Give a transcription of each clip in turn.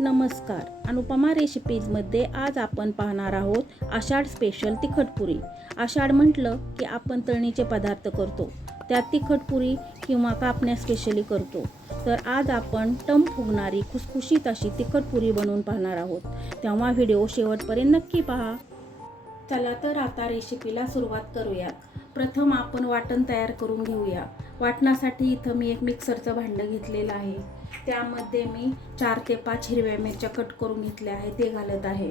नमस्कार, अनुपमा रेसिपीजमध्ये आज आपण पाहणार आहोत आषाढ स्पेशल तिखटपुरी. आषाढ म्हटलं की आपण तळणीचे पदार्थ करतो, त्यात तिखटपुरी किंवा कापण्या स्पेशली करतो. तर आज आपण टम फुगणारी खुसखुशीत अशी तिखटपुरी बनवून पाहणार आहोत. तेव्हा व्हिडिओ शेवटपर्यंत नक्की पहा. चला तर आता रेसिपीला सुरुवात करूया. प्रथम आपण वाटण तयार करून घेऊया. वाटणासाठी इथं मी एक मिक्सरचं भांडं घेतलेलं आहे. त्यामध्ये मी 4 ते 5 हिरव्या मिरच्या कट करून घेतल्या आहेत, ते घालत आहे.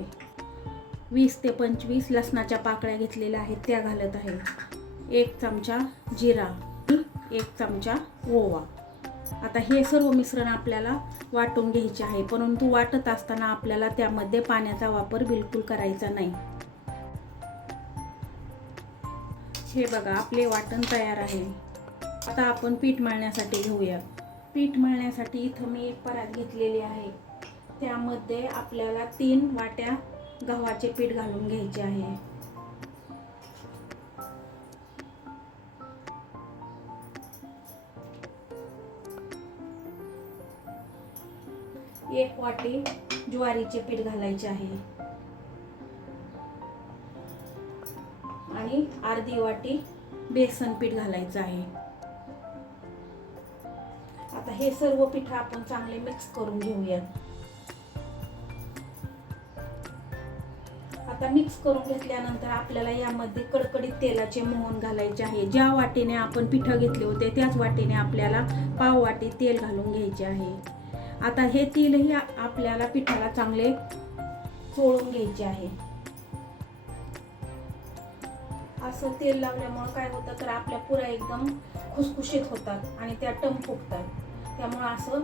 20 ते 25 लसणाच्या पाकळ्या घेतलेल्या आहेत, त्या घालत आहे. 1 चमचा जिरा, 1 चमचा ओवा. आता हे सर्व मिश्रण आपल्याला वाटून घ्यायचे आहे, परंतु वाटत असताना आपल्याला त्यामध्ये पाण्याचा वापर बिलकुल करायचा नाही. हे बघा, आपले वाटण तयार आहे. आता आपण पीठ मळण्यासाठी घेऊया. पीठ मळण्यासाठी इथं मी एक परात घेतलेली आहे. त्यामध्ये आपल्याला 3 वाट्या गव्हाचे पीठ घालून घ्यायचे आहे. एक वाटी ज्वारीचे पीठ घालायचे आहे आणि अर्धी वाटी बेसन पीठ घालायचं आहे. आता हे सर्व पीठ आपण चांगले मिक्स करून घेऊया. आता मिक्स करून घेतल्यानंतर आपल्याला यामध्ये कडकडीत तेलाचे मोहन घालायचे आहे. ज्या वाटीने आपण पीठ घेतले होते त्याच वाटीने आपल्याला पाव वाटी तेल घालून घ्यायचे आहे. आता हे तेलही आपल्याला पिठाला चांगले चोळून घ्यायचे आहे. असं तेल लावल्यामुळे काय होतं तर आपल्या पुऱ्या एकदम खुसखुशीत होतात आणि त्या टम फुगतात. त्यामुळे असं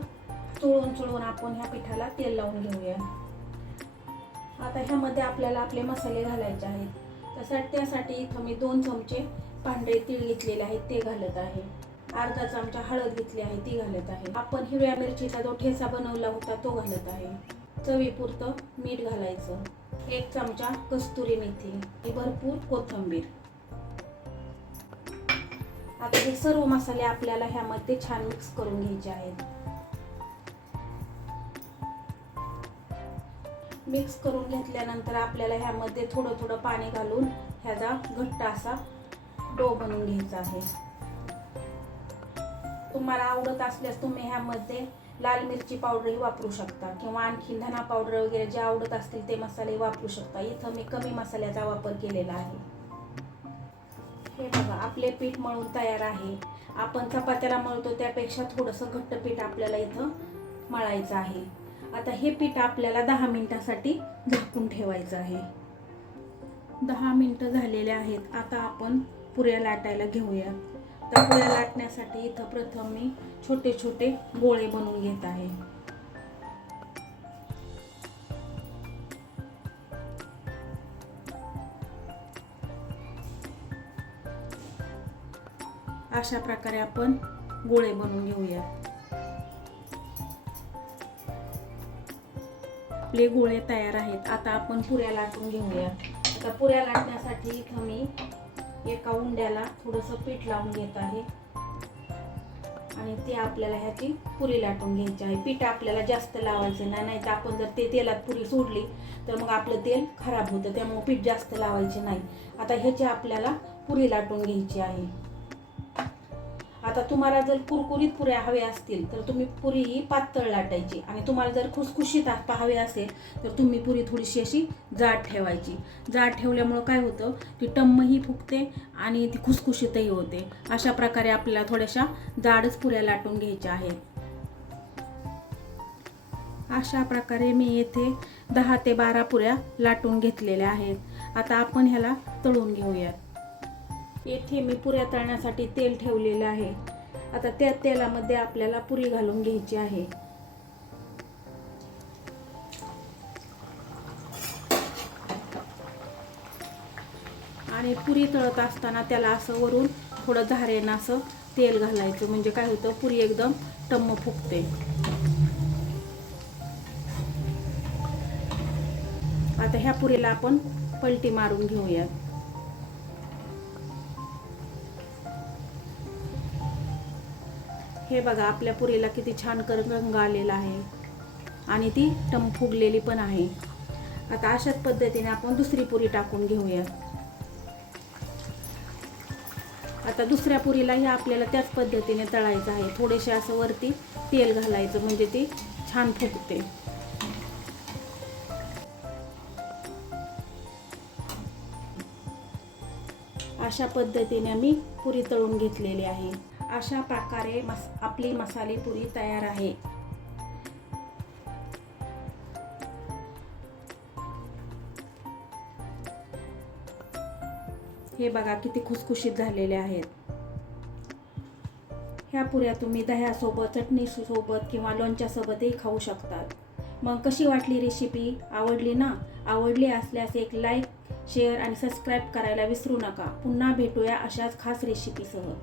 चोळून आपण ह्या पिठाला तेल लावून घेऊया. आता ह्यामध्ये आपल्याला आपले मसाले घालायचे आहेत. त्यासाठी इथं मी 2 चमचे पांढरे तीळ घेतलेले आहेत, ते घालत आहे. अर्धा चमचा हळद घेतली आहे, ती घालत आहे. आपण हिरव्या मिरचीचा जो ठेचा बनवला होता तो घालत आहे. चवीपुरतं मीठ घालायचं. 1 चमचा कस्तुरी मेथी, भरपूर कोथिंबीर. आता हे सर्व मसाले आपल्याला ह्यामध्ये छान मिक्स करून घ्यायचे आहेत. मिक्स करून घेतल्यानंतर आपल्याला ह्यामध्ये थोडं पाणी घालून ह्याचा घट्ट असा डो बनवून घ्यायचा आहे. तुम्हाला आवडत असल्यास तुम्ही ह्यामध्ये लाल मिरची पावडरही वापरू शकता किंवा आणखी धना पावडर वगैरे जे आवडत असतील ते मसाले वापरू शकता. इथं मी कमी मसाल्याचा वापर केलेला आहे. हे बघा, आपले पीठ मळून तयार आहे. आपण चपात्याला मळतो त्यापेक्षा थोडंसं घट्ट पीठ आपल्याला इथं मळायचं आहे. आता हे पीठ आपल्याला 10 मिनिटासाठी झाकून ठेवायचं आहे. 10 मिनिटं झालेले आहेत. आता आपण पुऱ्या लाटायला घेऊया. तर पुऱ्या लाटण्यासाठी इथं प्रथम मी छोटे छोटे गोळे बनवून घेत आहे. अशा प्रकारे आपण गोळे बनवून घेऊया. आपले गोळे तयार आहेत. आता आपण पुऱ्या लाटून घेऊया. आता पुऱ्या लाटण्यासाठी इथं मी एका उंड्याला थोडंसं पीठ लावून घेत आहे आणि ते आपल्याला ह्याची पुरी लाटून घ्यायची आहे. पीठ आपल्याला जास्त लावायचं नाही, तर आपण जर ते तेलात पुरी सोडली तर मग आपलं तेल खराब होतं. त्यामुळे पीठ जास्त लावायचे नाही. आता ह्याची आपल्याला पुरी लाटून घ्यायची आहे. आता तुम्हाला जर कुरकुरीत पुऱ्या हव्या असतील तर तुम्ही पुरी ही पातळ लाटायची आणि तुम्हाला जर खुसखुशीत हवी असेल तर तुम्ही पुरी थोडीशी अशी जाड ठेवायची. जाड ठेवल्यामुळं काय होतं, ती टम्मही फुगते आणि ती खुसखुशीतही होते. अशा प्रकारे आपल्याला थोड्याशा जाडच पुऱ्या लाटून घ्यायच्या आहेत. अशा प्रकारे मी येथे 10 ते 12 पुऱ्या लाटून घेतलेल्या आहेत. आता आपण ह्याला तळून घेऊयात. येथे मी पुऱ्या तळण्यासाठी तेल ठेवलेलं आहे. आता त्या तेलामध्ये आपल्याला पुरी घालून घ्यायची आहे. आणि पुरी तळत असताना त्याला असं वरून थोडं झारेनं असं तेल घालायचं, म्हणजे काय होतं, पुरी एकदम टम्म फुगते. आता ह्या पुरीला आपण पलटी मारून घेऊया. हे बघा आपल्या पुरीला किती छान रंग आलेला आहे. आणि ती फुगलेली पण आहे. आता अशाच पद्धतीने आपण दुसरी पुरी टाकून घेऊया. आता दुसऱ्या पुरीलाही आपल्याला त्याच पद्धतीने तळायचं आहे. थोडेसे असं वरती तेल घालायचं म्हणजे ती छान फुगते. अशा पद्धतीने मी पुरी तळून घेतलेली आहे. अशा प्रकारे आपली मसाले पुरी तयार आहे. हे बघा किती खुसखुशीत झालेले आहेत. ह्या पुऱ्या तुम्ही दह्यासोबत, चटणीसोबत किंवा लोणच्यासोबतही खाऊ शकतात. मग कशी वाटली रेसिपी? आवडली ना? आवडली असल्यास एक लाईक, शेअर आणि सबस्क्राईब करायला विसरू नका. पुन्हा भेटूया अशाच खास रेसिपीसह.